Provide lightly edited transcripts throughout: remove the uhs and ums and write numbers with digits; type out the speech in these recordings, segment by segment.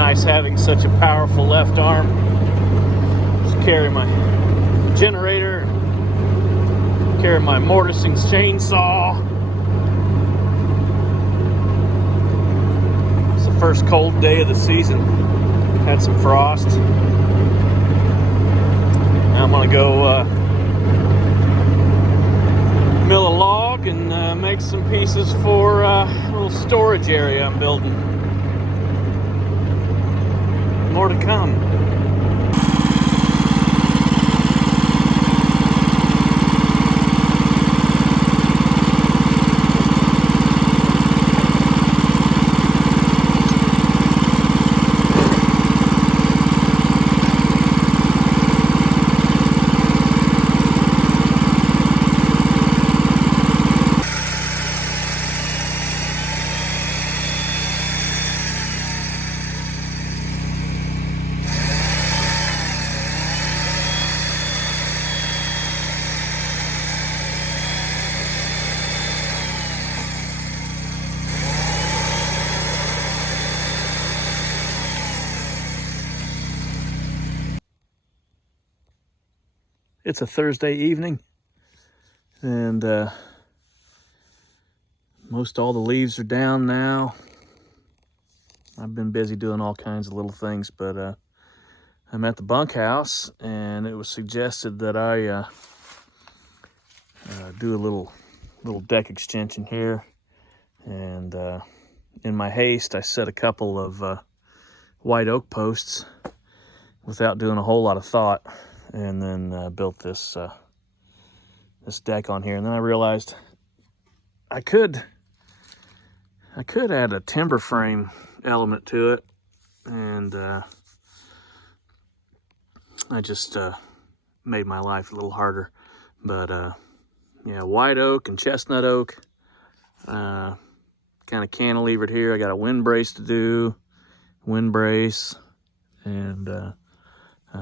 nice having such a powerful left arm. Just carry my generator, carry my mortising chainsaw. It's the first cold day of the season. Had some frost. Now I'm gonna go mill a log and make some pieces for a little storage area I'm building. More to come. It's a Thursday evening, and most all the leaves are down now. I've been busy doing all kinds of little things, but I'm at the bunkhouse, and it was suggested that I do a little deck extension here. And in my haste, I set a couple of white oak posts without doing a whole lot of thought, and then built this this deck on here. And then I realized I could add a timber frame element to it, and I just made my life a little harder. But yeah, white oak and chestnut oak, kind of cantilevered here. I got a wind brace to do, and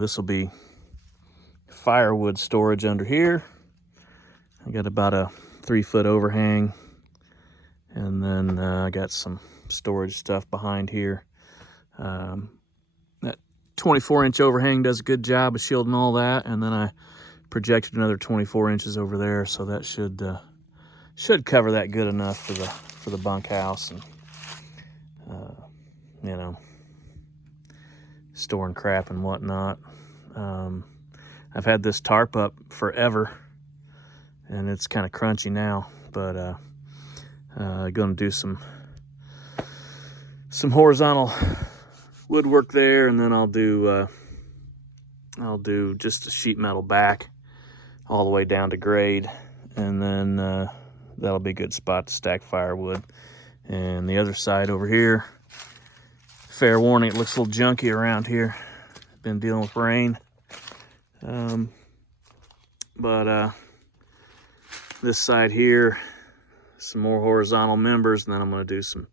this will be firewood storage under here. I got about a 3-foot overhang, and then I got some storage stuff behind here. That 24-inch overhang does a good job of shielding all that, and then I projected another 24 inches over there, so that should cover that good enough for the bunkhouse, and you know, storing crap and whatnot. I've had this tarp up forever, and it's kind of crunchy now, but going to do some horizontal woodwork there, and then I'll do just a sheet metal back all the way down to grade, and then that'll be a good spot to stack firewood. And the other side over here, fair warning, it looks a little junky around here. Been dealing with rain. But this side here, some more horizontal members, and then I'm going to do some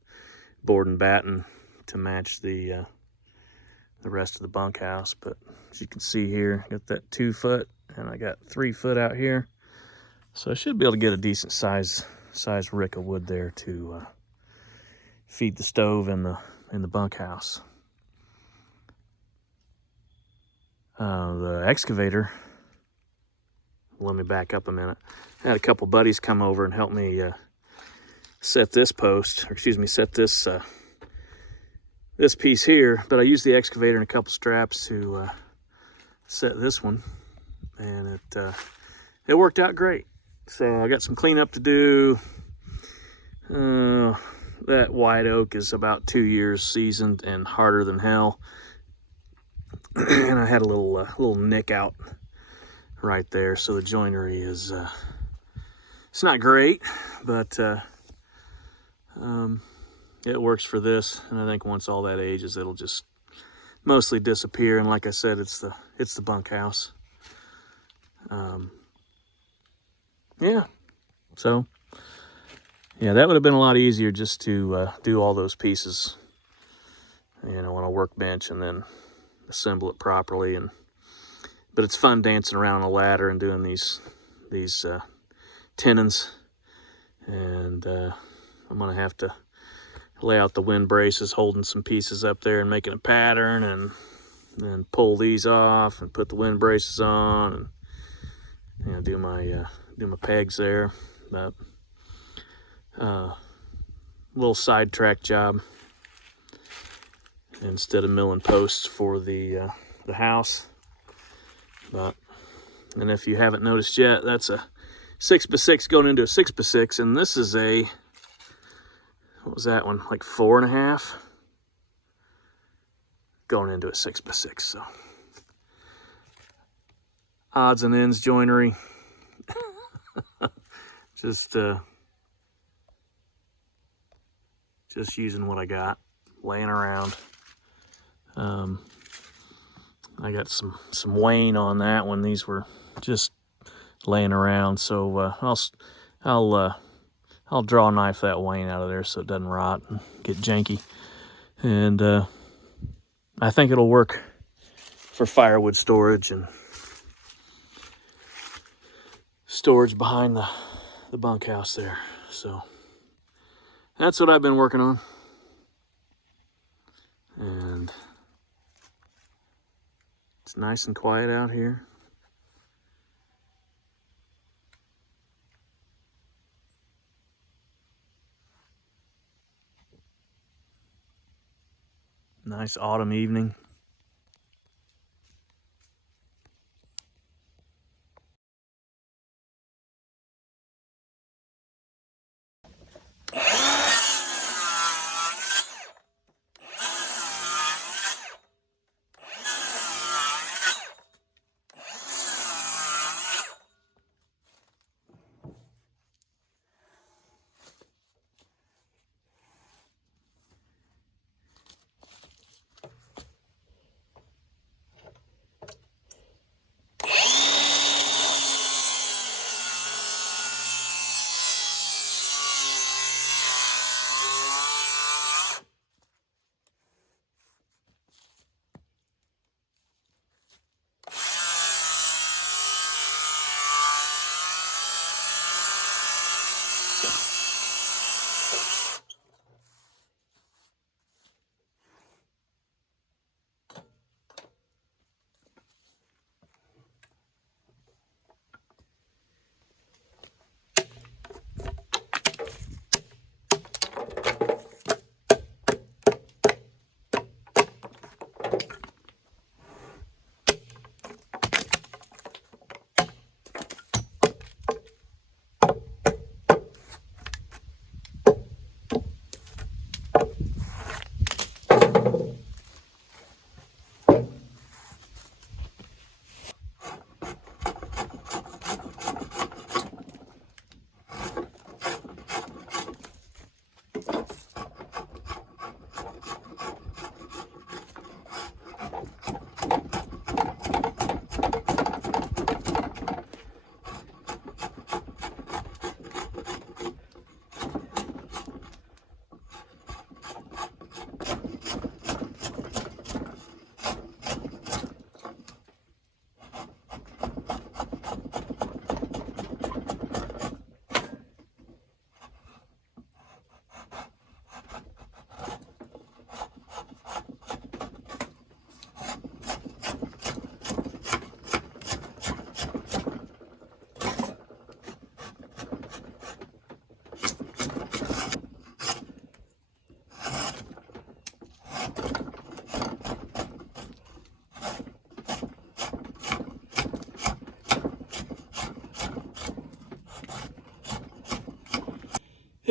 board and batten to match the rest of the bunkhouse. But as you can see here, I got that 2-foot, and I got 3-foot out here, so I should be able to get a decent size rick of wood there to feed the stove in the bunkhouse. The excavator, let me back up a minute. I had a couple buddies come over and help me set this post, or excuse me, set this this piece here, but I used the excavator and a couple straps to set this one, and it worked out great. So I got some cleanup to do. That white oak is about 2 years seasoned and harder than hell. And I had a little nick out right there, so the joinery is it's not great, but it works for this. And I think once all that ages, it'll just mostly disappear. And like I said, it's the bunkhouse. Yeah, so yeah, that would have been a lot easier just to do all those pieces, you know, on a workbench and then assemble it properly. But it's fun dancing around a ladder and doing these Tenons, and I'm gonna have to lay out the wind braces, holding some pieces up there and making a pattern, and then pull these off and put the wind braces on, and you know, do my pegs there. But little sidetrack job instead of milling posts for the house. But, and if you haven't noticed yet, that's a 6x6 going into a 6x6, and this is a, what was that one, like 4.5 going into a 6x6. So odds and ends joinery. just using what I got laying around. I got some wane on that one. These were just laying around, so I'll draw knife that wane out of there so it doesn't rot and get janky. And I think it'll work for firewood storage and storage behind the bunkhouse there. So that's what I've been working on. And it's nice and quiet out here. Nice autumn evening.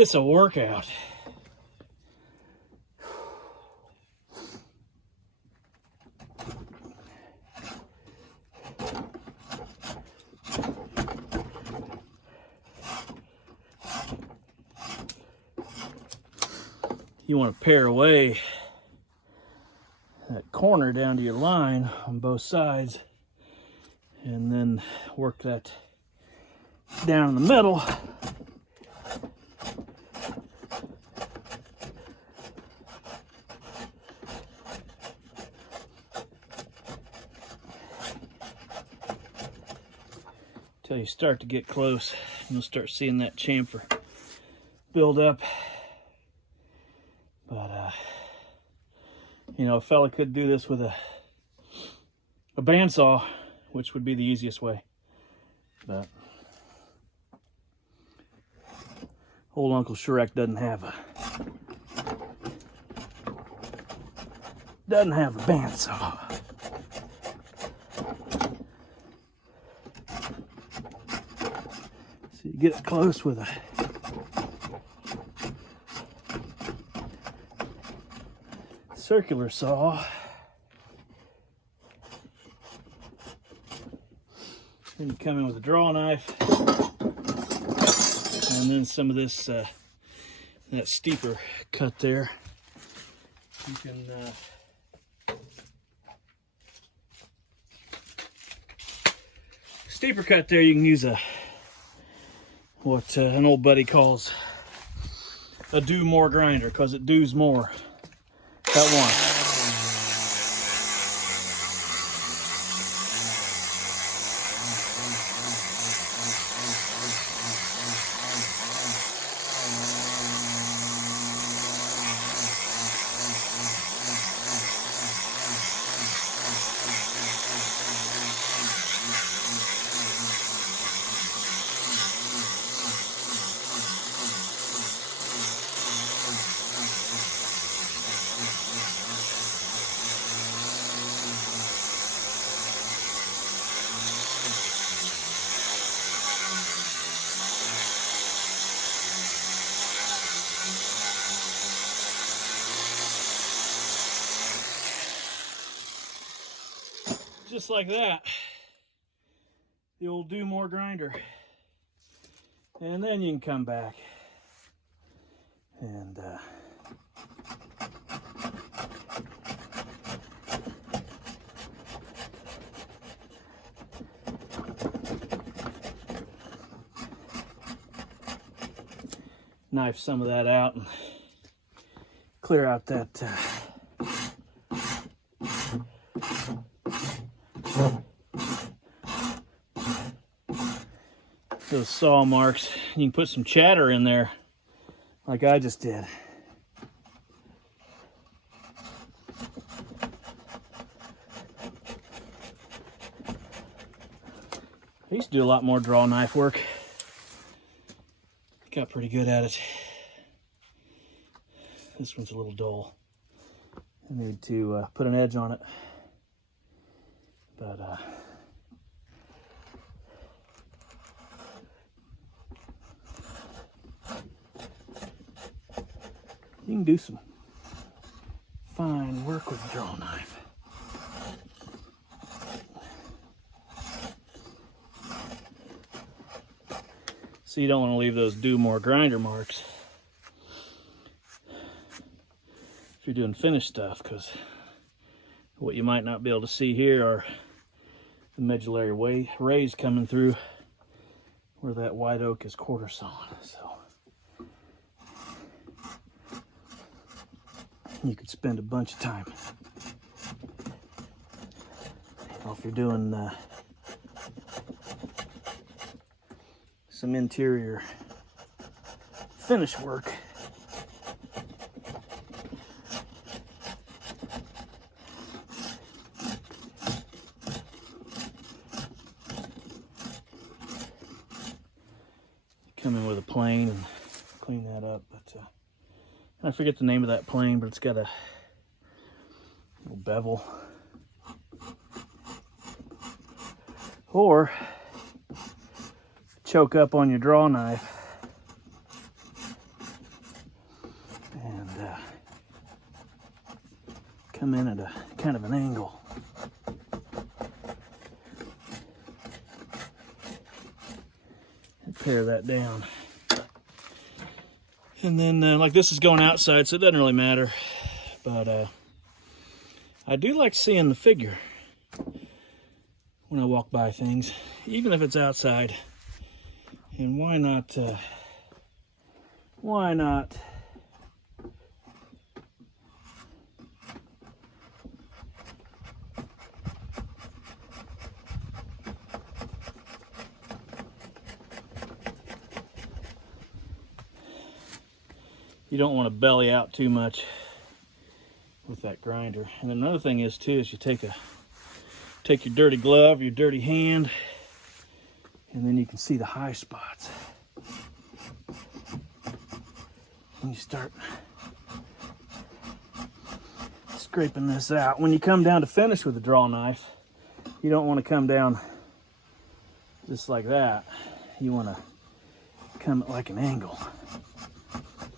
It's a workout. You want to pare away that corner down to your line on both sides, and then work that down in the middle. Till you start to get close, you'll start seeing that chamfer build up. know, a fella could do this with a bandsaw, which would be the easiest way. But old Uncle Shrek doesn't have a bandsaw. So you get it close with a circular saw. Then you come in with a draw knife, and then some of this that steeper cut there. You can steeper cut there. You can use what an old buddy calls a do more grinder, because it does more at once. Just like that, the old do more grinder. And then you can come back and knife some of that out and clear out that those saw marks. You can put some chatter in there like I just did. I used to do a lot more draw knife work. Got pretty good at it. This one's a little dull. I need to put an edge on it. But you can do some fine work with a draw knife. So you don't want to leave those do more grinder marks if you're doing finished stuff, because what you might not be able to see here are the medullary rays coming through where that white oak is quarter sawn. So you could spend a bunch of time. Well, if you're doing some interior finish work, come in with a plane and clean that up. But I forget the name of that plane, but it's got a little bevel. Or choke up on your draw knife and come in at a kind of an angle. And pare that down. And then like this is going outside, so it doesn't really matter. But I do like seeing the figure when I walk by things, even if it's outside. And why not, you don't want to belly out too much with that grinder. And then another thing is too, is you take your dirty glove, your dirty hand, and then you can see the high spots. And you start scraping this out. When you come down to finish with a draw knife, you don't want to come down just like that. You want to come at like an angle,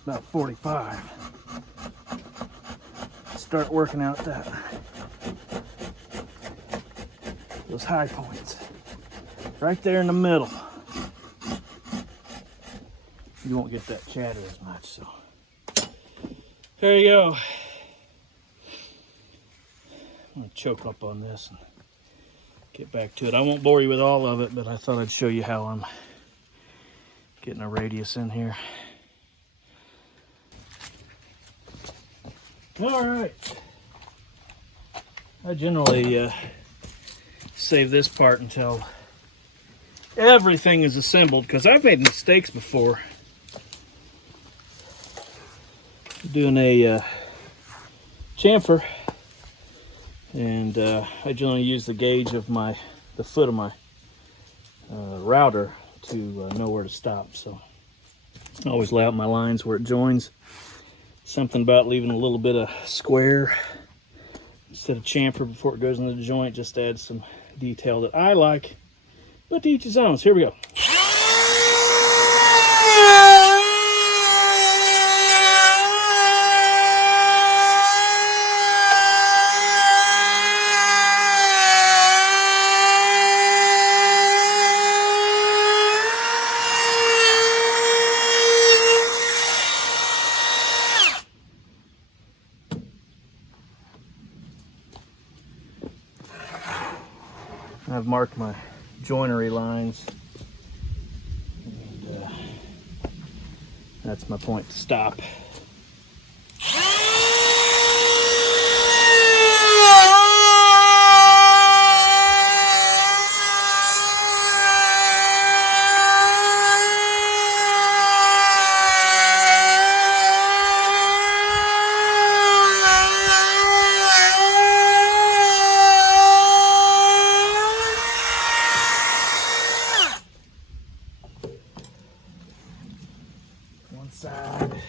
about 45. Start working out those high points right there in the middle. You won't get that chatter as much. So there you go. I'm gonna choke up on this and get back to it. I won't bore you with all of it, but I thought I'd show you how I'm getting a radius in here. All right. I generally save this part until everything is assembled, because I've made mistakes before doing a chamfer, and I generally use the gauge of the foot of my router to know where to stop. So I always lay out my lines where it joins. Something about leaving a little bit of square instead of chamfer before it goes into the joint just adds some detail that I like, but to each his own. So here we go. I've marked my joinery lines, and that's my point to stop. Side.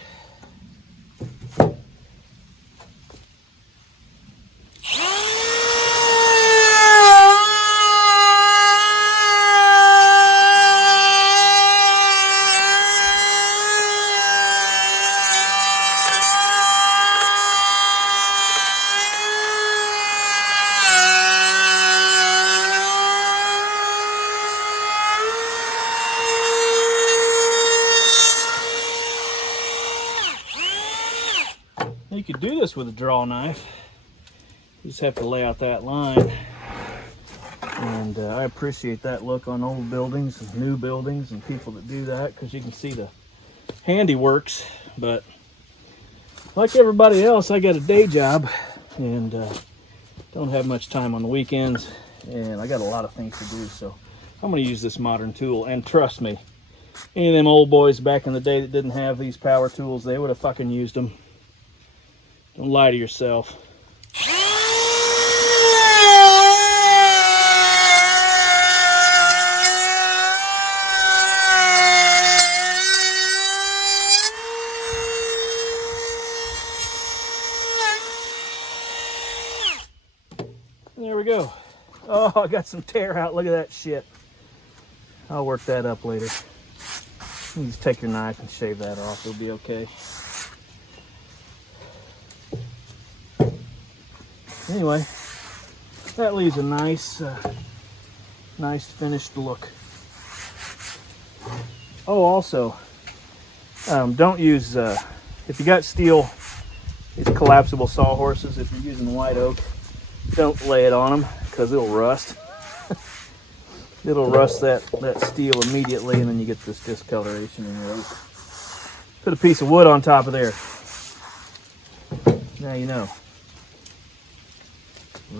You could do this with a draw knife. You just have to lay out that line. And I appreciate that look on old buildings and new buildings and people that do that, because you can see the handiworks. But like everybody else, I got a day job and don't have much time on the weekends, and I got a lot of things to do. So I'm going to use this modern tool. And trust me, any of them old boys back in the day that didn't have these power tools, they would have fucking used them. Don't lie to yourself. There we go. Oh, I got some tear out. Look at that shit. I'll work that up later. You just take your knife and shave that off. It'll be okay. Anyway, that leaves a nice finished look. Oh, also, don't use, if you got steel, these collapsible sawhorses, if you're using white oak, don't lay it on them, because it'll rust. It'll rust that steel immediately, and then you get this discoloration in your oak. Put a piece of wood on top of there. Now you know.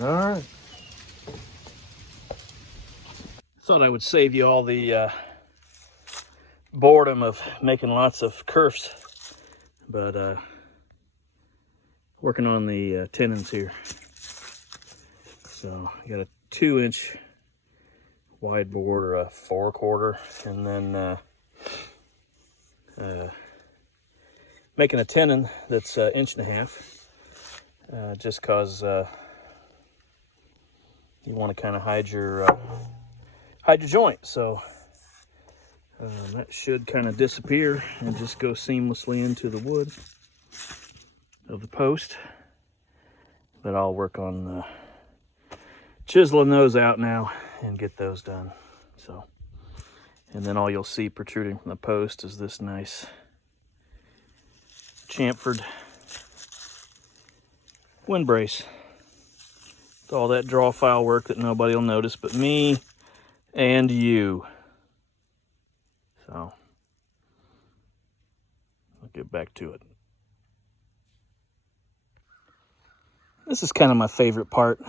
All right. Thought I would save you all the boredom of making lots of kerfs, but working on the tenons here. So I got a 2-inch wide board, or a 4/4, and then making a tenon that's 1.5 inches, just cause you want to kind of hide your joint. So that should kind of disappear and just go seamlessly into the wood of the post. But I'll work on chiseling those out now and get those done. So, and then all you'll see protruding from the post is this nice chamfered wind brace. It's all that draw file work that nobody will notice but me and you. So I'll get back to it. This is kind of my favorite part,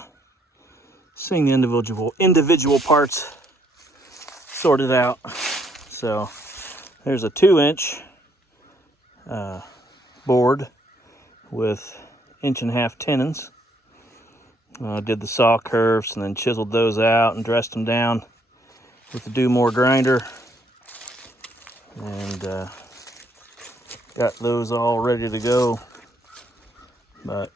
seeing the individual parts sorted out. So there's a 2-inch board with 1.5 inch tenons. I did the saw curves and then chiseled those out and dressed them down with the Do More grinder, and got those all ready to go. But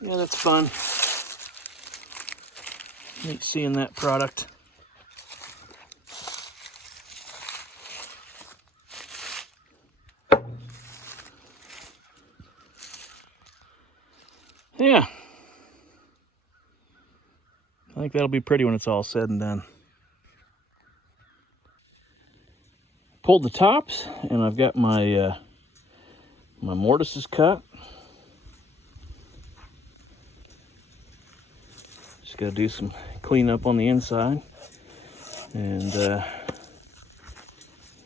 yeah, that's fun. Neat seeing that product. Yeah, I think that'll be pretty when it's all said and done. Pulled the tops, and I've got my my mortises cut. Just got to do some cleanup on the inside, and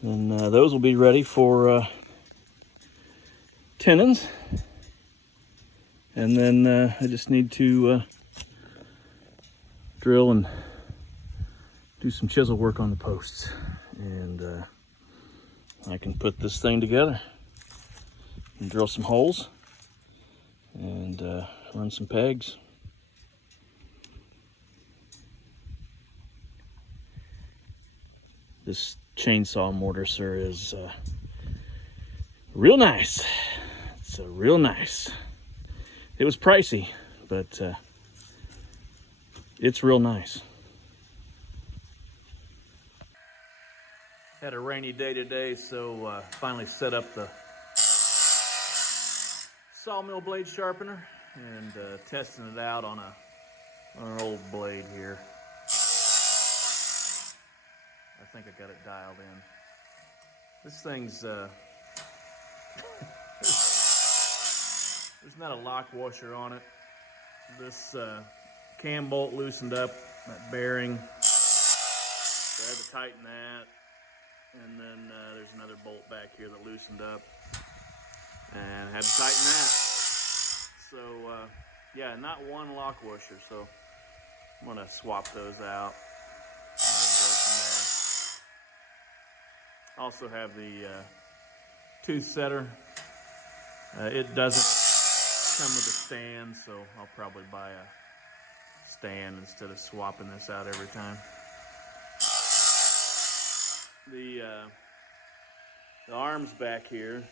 then those will be ready for tenons. And then I just need to drill and do some chisel work on the posts, and I can put this thing together and drill some holes and run some pegs. This chainsaw mortiser is real nice. It's real nice. It was pricey, but it's real nice. Had a rainy day today, so finally set up the Sawmill blade sharpener and testing it out on an old blade here. I think I got it dialed in. This thing's there's not a lock washer on it. This cam bolt loosened up, that bearing, so I had to tighten that. And then there's another bolt back here that loosened up, and I had to tighten that. So yeah, not one lock washer, so I'm gonna swap those out and go from there. Also have the tooth setter. It doesn't come with a stand, so I'll probably buy a stand instead of swapping this out every time. The arms back here,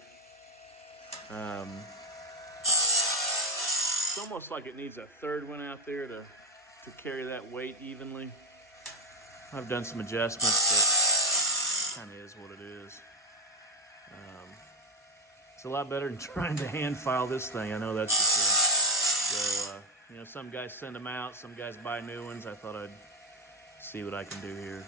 it's almost like it needs a third one out there to carry that weight evenly. I've done some adjustments, but it kind of is what it is. It's a lot better than trying to hand file this thing, I know that's for sure. So, you know, some guys send them out, some guys buy new ones. I thought I'd see what I can do here.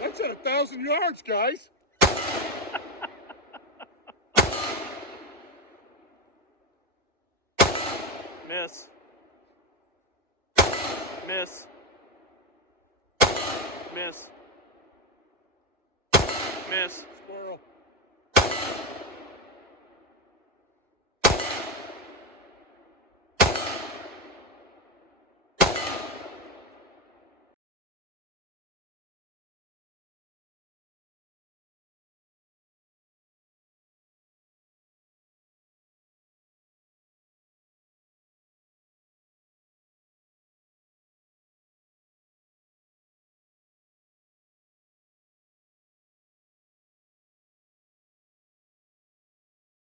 That's at 1,000 yards, guys. Miss. Miss. Miss. Miss.